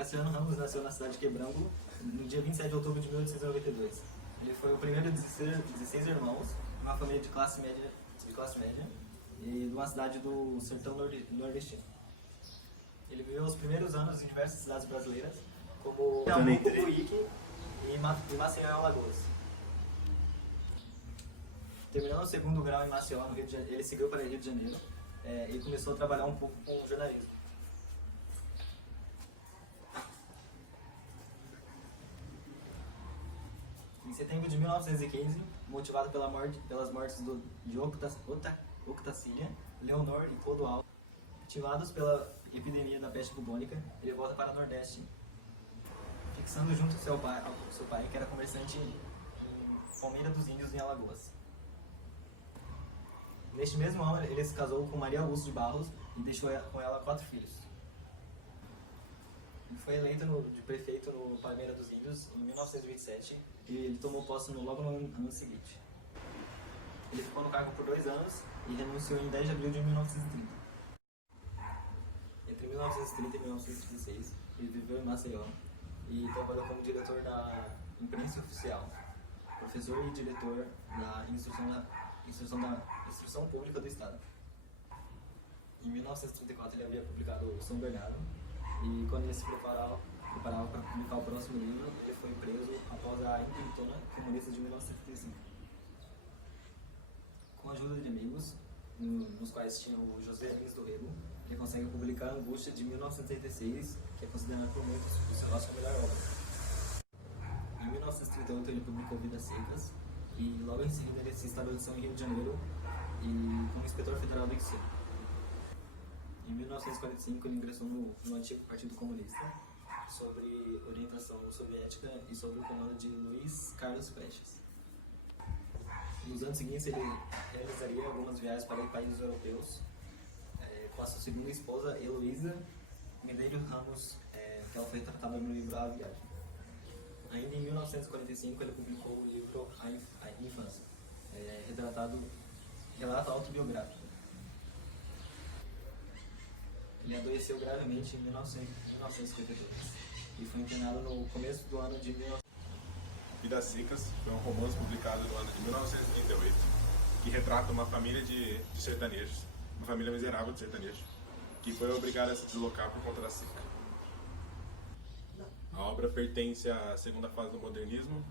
Graciliano Ramos nasceu na cidade de Quebrango no dia 27 de outubro de 1892. Ele foi o primeiro de 16 irmãos, uma família de classe média e de uma cidade do sertão nordestino. Ele viveu os primeiros anos em diversas cidades brasileiras, como Pernambuco, Cuíque e Maceió, Alagoas. Terminando o segundo grau em Maceió, no Rio de Janeiro, ele seguiu para o Rio de Janeiro e começou a trabalhar um pouco com jornalismo. Em setembro de 1915, motivado pelas mortes de Octacília, Leonor e Clodoaldo, ativados pela epidemia da peste bubônica, ele volta para o Nordeste, fixando junto ao seu pai, que era comerciante em Palmeira dos Índios, em Alagoas. Neste mesmo ano, ele se casou com Maria Augusta de Barros e deixou com ela 4 filhos. Ele foi eleito de prefeito no Palmeira dos Índios em 1927 e ele tomou posse logo no ano seguinte. Ele ficou no cargo por 2 anos e renunciou em 10 de abril de 1930. Entre 1930 e 1936, ele viveu em Maceió e trabalhou como diretor da imprensa oficial, professor e diretor da Instrução Pública do Estado. Em 1934 ele havia publicado o São Bernardo e quando ele se preparava para publicar o próximo livro, ele foi preso após a intentona comunista de 1935. Com a ajuda de amigos, nos quais tinha o José Lins do Rego, ele consegue publicar a Angústia de 1936, que é considerada por muitos a sua melhor obra. Em 1938 ele publicou Vidas Secas e logo em seguida ele se estabeleceu em Rio de Janeiro e como inspetor federal do ensino. Em 1945 ele ingressou no antigo Partido Comunista, sobre orientação soviética e sob o comando de Luiz Carlos Prestes. Nos anos seguintes ele realizaria algumas viagens para países europeus com a sua segunda esposa, Heloísa Medeiros Ramos, que ela foi retratada no livro A Viagem. Ainda em 1945 ele publicou o livro A Infância, relato autobiográfico. Ele adoeceu gravemente em 1952 e foi internado no começo do ano de 19... Vidas Secas foi um romance publicado no ano de 1938 que retrata uma família de sertanejos, uma família miserável de sertanejos, que foi obrigada a se deslocar por conta da seca. A obra pertence à segunda fase do modernismo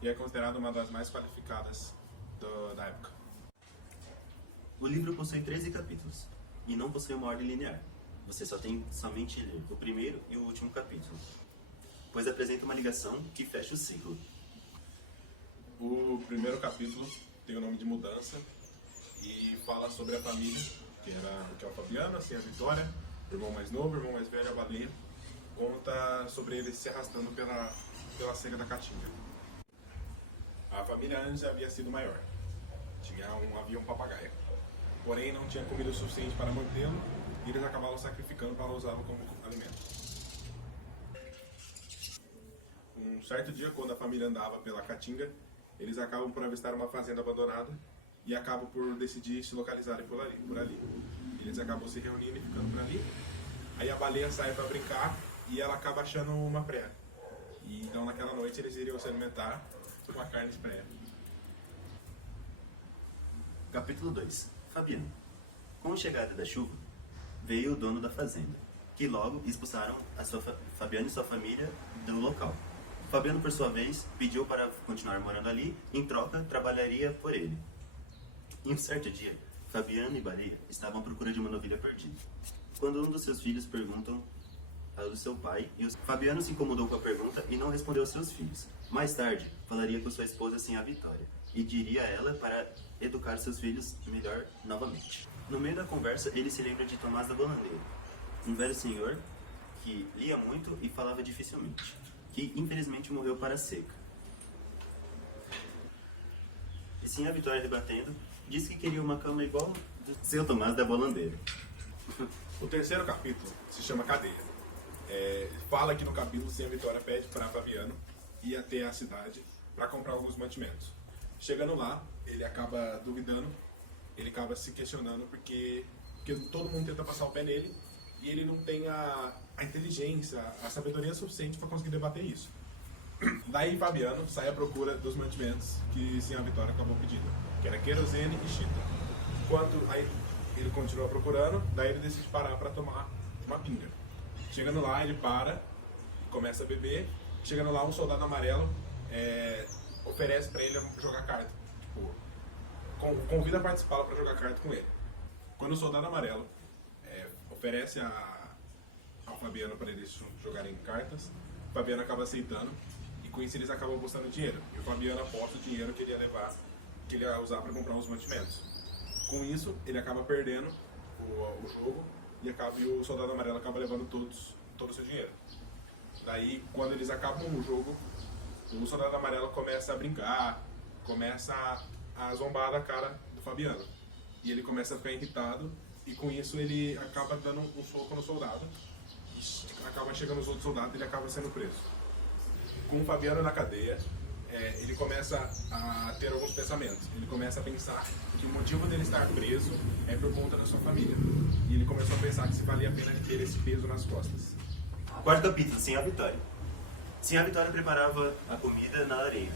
e é considerada uma das mais qualificadas da época. O livro possui 13 capítulos e não possui uma ordem linear. Você só tem somente ler o primeiro e o último capítulo, pois apresenta uma ligação que fecha o ciclo. O primeiro capítulo tem o nome de Mudança e fala sobre a família, que é o Fabiano, assim, a Vitória, o irmão mais novo, o irmão mais velho, a Baleia. Conta sobre eles se arrastando pela seca da Caatinga. A família antes havia sido maior. Havia um papagaio. Porém, não tinha comida o suficiente para mantê-lo e eles acabaram sacrificando para usá-lo como alimento. Um certo dia, quando a família andava pela Caatinga, eles acabam por avistar uma fazenda abandonada e acabam por decidir se localizarem por ali. Eles acabam se reunindo e ficando por ali. Aí a baleia sai para brincar e ela acaba achando uma prega. E então naquela noite eles iriam se alimentar com a carne de prega. Capítulo 2. Fabiano. Com a chegada da chuva, veio o dono da fazenda, que logo expulsaram Fabiano e sua família do local. Fabiano, por sua vez, pediu para continuar morando ali, em troca, trabalharia por ele. Em um certo dia, Fabiano e Baleia estavam à procura de uma novilha perdida, quando um dos seus filhos perguntam ao seu pai, Fabiano se incomodou com a pergunta e não respondeu aos seus filhos. Mais tarde, falaria com sua esposa, assim, a Vitória, e diria a ela para educar seus filhos melhor novamente. No meio da conversa, ele se lembra de Tomás da Bolandeira, um velho senhor que lia muito e falava dificilmente, que infelizmente morreu para a seca. E sim, a Vitória, rebatendo, disse que queria uma cama igual do seu Tomás da Bolandeira. O terceiro capítulo se chama Cadeia. Fala que no capítulo, sim, a Vitória pede para Fabiano ir até a cidade para comprar alguns mantimentos. Chegando lá, ele acaba duvidando, ele acaba se questionando porque todo mundo tenta passar o pé nele e ele não tem a inteligência, a sabedoria suficiente para conseguir debater isso. Daí Fabiano sai à procura dos mantimentos que Sinha Vitória acabou pedindo, que era querosene e chita. Enquanto aí ele continua procurando, daí ele decide parar para tomar uma pinga. Chegando lá, ele para, começa a beber. Chegando lá, um soldado amarelo oferece para ele jogar carta. Tipo, convida a participar para jogar carta com ele. Quando o soldado amarelo oferece ao Fabiano para eles jogarem cartas, o Fabiano acaba aceitando e com isso eles acabam apostando dinheiro. E o Fabiano aposta o dinheiro que ele ia levar, que ele ia usar para comprar os mantimentos. Com isso, ele acaba perdendo o jogo e o soldado amarelo acaba levando todo o seu dinheiro. Daí, quando eles acabam o jogo, o soldado amarelo começa a brincar, começa a zombar da cara do Fabiano. E ele começa a ficar irritado e com isso ele acaba dando um soco no soldado. E acaba chegando os outros soldados e ele acaba sendo preso. Com o Fabiano na cadeia, ele começa a ter alguns pensamentos. Ele começa a pensar que o motivo dele estar preso é por conta da sua família. E ele começou a pensar que se valia a pena ele ter esse peso nas costas. Quarto capítulo, Sinha Vitória. Sinha Vitória preparava a comida na lareira,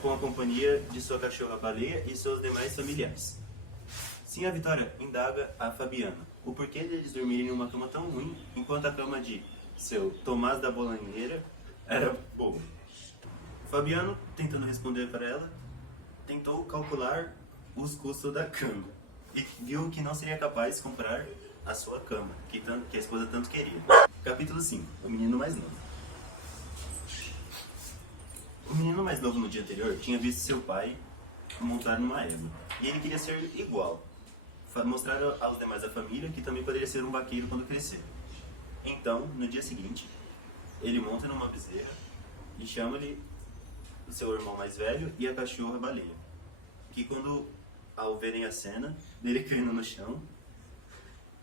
com a companhia de sua cachorra baleia e seus demais familiares. Sinha Vitória indaga a Fabiano o porquê deles dormirem em uma cama tão ruim, enquanto a cama de seu Tomás da Bolaneira era boa. Fabiano, tentando responder para ela, tentou calcular os custos da cama e viu que não seria capaz de comprar a sua cama, que a esposa tanto queria. Capítulo 5. O menino mais novo. O menino mais novo no dia anterior tinha visto seu pai montar numa égua e ele queria ser igual, mostrar aos demais da família que também poderia ser um vaqueiro quando crescer. Então, no dia seguinte, ele monta numa bezerra e chama-lhe o seu irmão mais velho e a cachorra baleia, que quando ao verem a cena dele caindo no chão,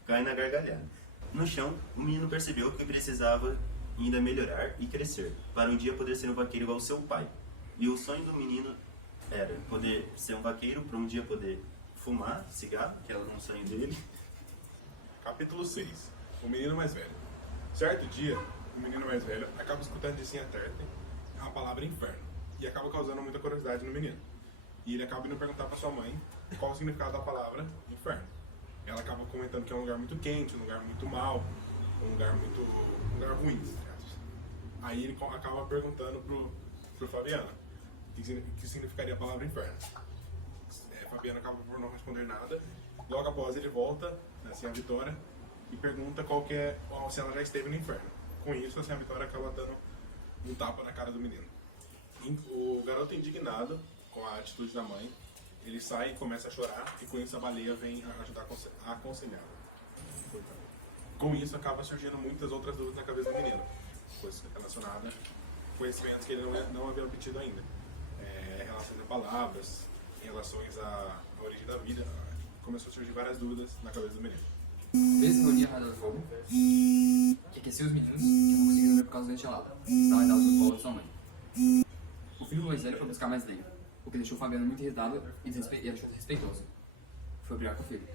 cai na gargalhada. No chão, o menino percebeu que precisava ainda melhorar e crescer, para um dia poder ser um vaqueiro igual ao seu pai. E o sonho do menino era poder ser um vaqueiro, para um dia poder fumar cigarro, que era um sonho dele. Capítulo 6. O menino mais velho. Certo dia, o menino mais velho acaba escutando de Sinha Tertem a palavra inferno e acaba causando muita curiosidade no menino. E ele acaba indo perguntar para sua mãe qual o significado da palavra inferno. Ela acaba comentando que é um lugar muito quente, um lugar muito mau, um lugar ruim. Aí ele acaba perguntando pro Fabiano o que significaria a palavra inferno. Fabiano acaba por não responder nada. Logo após ele volta, né, Sinha Vitória, e pergunta se ela já esteve no inferno. Com isso, a Sinha Vitória acaba dando um tapa na cara do menino. O garoto indignado com a atitude da mãe, ele sai e começa a chorar, e com isso a baleia vem ajudar a aconselhá-lo. Com isso acaba surgindo muitas outras dúvidas na cabeça do menino, coisas relacionadas a conhecimentos que ele não havia obtido ainda, relações a palavras, em relações à origem da vida. Começou a surgir várias dúvidas na cabeça do menino. Eles reuniam ao redor do fogo, que aquecia os meninos, que não conseguiram ver por causa da enxelada, que estava entalado no colo de sua mãe. O filho mais velho foi buscar mais lenha, o que deixou o Fabiano muito irritado e achou desrespeitoso. Foi brigar com o filho.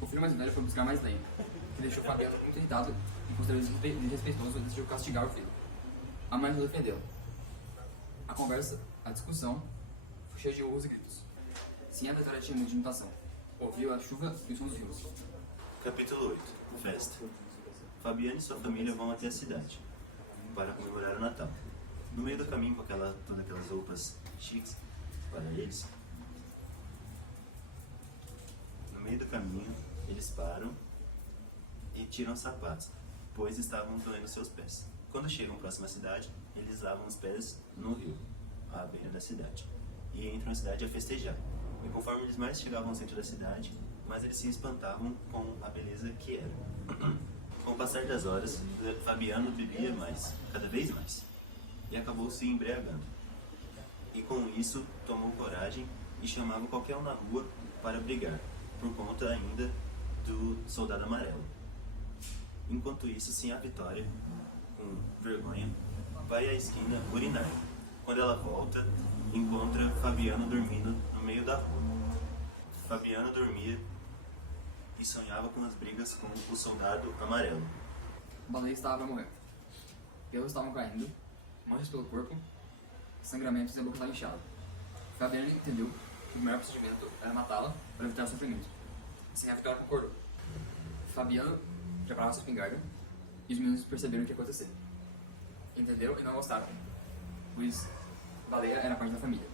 O filho mais velho foi buscar mais lenha, o que deixou o Fabiano muito irritado e considerou desrespeitoso e decidiu castigar o filho. A mãe não defendeu. A discussão, foi cheia de urros e gritos. Sinha Vitória tinha muito de imitação. Ouviu a chuva e o som dos rios. Capítulo 8. Festa. Fabiano e sua família vão até a cidade para comemorar o Natal. No meio do caminho, com todas aquelas roupas chiques para eles, no meio do caminho, eles param e tiram os sapatos, pois estavam doendo seus pés. Quando chegam próximo à cidade, eles lavam os pés no rio, à beira da cidade, e entram na cidade a festejar. E conforme eles mais chegavam ao centro da cidade, mais eles se espantavam com a beleza que era. Com o passar das horas, Fabiano bebia mais, cada vez mais, e acabou se embriagando. E com isso, tomou coragem e chamava qualquer um na rua para brigar, por conta ainda do soldado amarelo. Enquanto isso, Sinha Vitória, com vergonha, vai à esquina urinar. Quando ela volta, encontra Fabiano dormindo no meio da rua. Fabiano dormia e sonhava com as brigas com o soldado amarelo. a baleia estava a morrer. Pelos estavam caindo, manchas pelo corpo, sangramentos e a boca estava inchada. Fabiano entendeu que o melhor procedimento era matá-la para evitar o sofrimento. Assim, a Vitória concordou. Fabiano preparava sua espingarda e os meninos perceberam o que ia acontecer. Entenderam e não gostaram, pois a baleia era parte da família.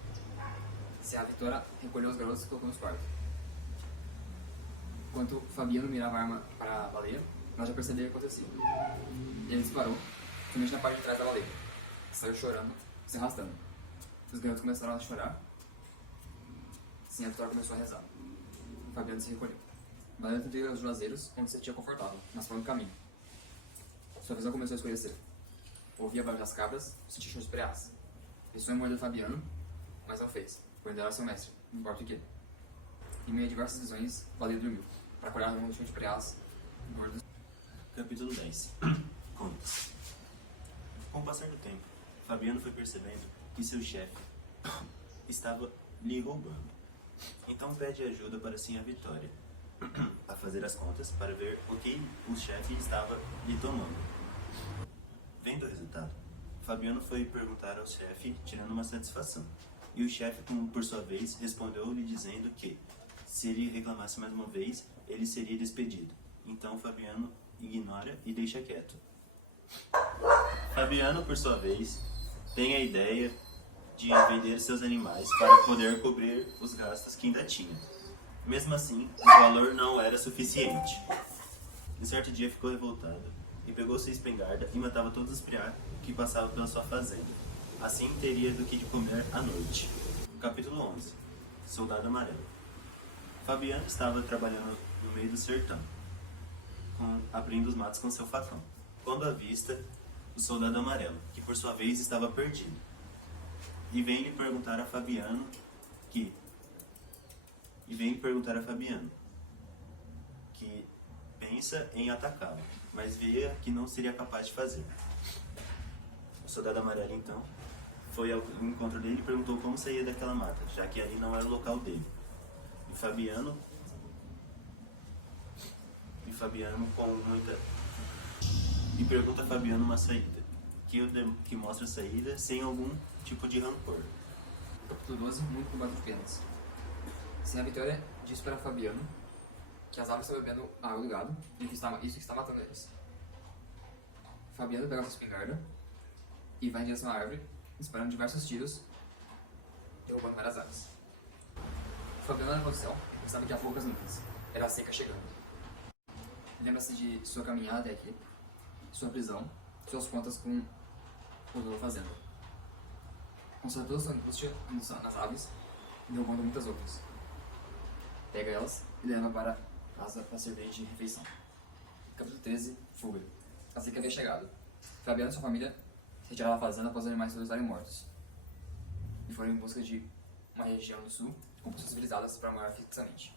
Se a Vitória recolheu os garotos e colocou nos quartos. Enquanto Fabiano mirava a arma para a baleia, ela já percebeu o que acontecia. Ele disparou, somente na parte de trás da baleia, que saiu chorando, se arrastando. Os garotos começaram a chorar. Sim, a Vitória começou a rezar. Fabiano se recolheu. A baleia tentou ir aos juazeiros, onde se sentia confortável, mas foi no caminho. Sua visão começou a escurecer. Ouvia barulho das cabras, sentia choro de preás. Pensou em morder Fabiano, mas não fez, pois ele era seu mestre, não importa o que. Em meio a diversas visões, a baleia dormiu, para acordar no chão de preás, gordos. Capítulo 10. Contos. Com o passar do tempo, Fabiano foi percebendo que seu chefe estava lhe roubando. Então pede ajuda para Sinha Vitória a fazer as contas para ver o que o chefe estava lhe tomando. Vendo o resultado, Fabiano foi perguntar ao chefe, tirando uma satisfação. E o chefe, por sua vez, respondeu-lhe dizendo que, se ele reclamasse mais uma vez, ele seria despedido. Então Fabiano ignora e deixa quieto. Fabiano, por sua vez, tem a ideia de vender seus animais para poder cobrir os gastos que ainda tinha. Mesmo assim, o valor não era suficiente. Um certo dia ficou revoltado e pegou sua espingarda e matava todos os criados que passavam pela sua fazenda. Assim teria do que de comer à noite. Capítulo 11. Soldado Amarelo. Fabiano estava trabalhando no meio do sertão, abrindo os matos com seu facão, quando avista o Soldado Amarelo, que por sua vez estava perdido. E vem lhe perguntar a Fabiano que pensa em atacá-lo, mas vê que não seria capaz de fazer. O Soldado Amarelo então foi ao encontro dele e perguntou como saía daquela mata, já que ali não era o local dele. E Fabiano com muita... E pergunta a Fabiano uma saída, que mostra a saída sem algum tipo de rancor. Capítulo 12. Muito combate de penas. Sim, a Vitória disse para Fabiano que as aves estão bebendo água do gado e que isso está matando eles. Fabiano pega sua espingarda e vai em direção à árvore, disparando diversos tiros, derrubando várias aves. Fabiano olha para o céu e sabe que há poucas nuvens. Era a seca chegando. Lembra-se de sua caminhada até aqui, sua prisão, suas contas com o dono da fazenda. Concentrou sua angústia nas aves e derrubando muitas outras. Pega elas e leva para casa para servir de refeição. Capítulo 13. Fuga. A seca havia chegado. Fabiano e sua família se retiraram da fazenda após os animais todos estarem mortos. E foram em busca de uma região do sul com pessoas civilizadas para morar fixamente.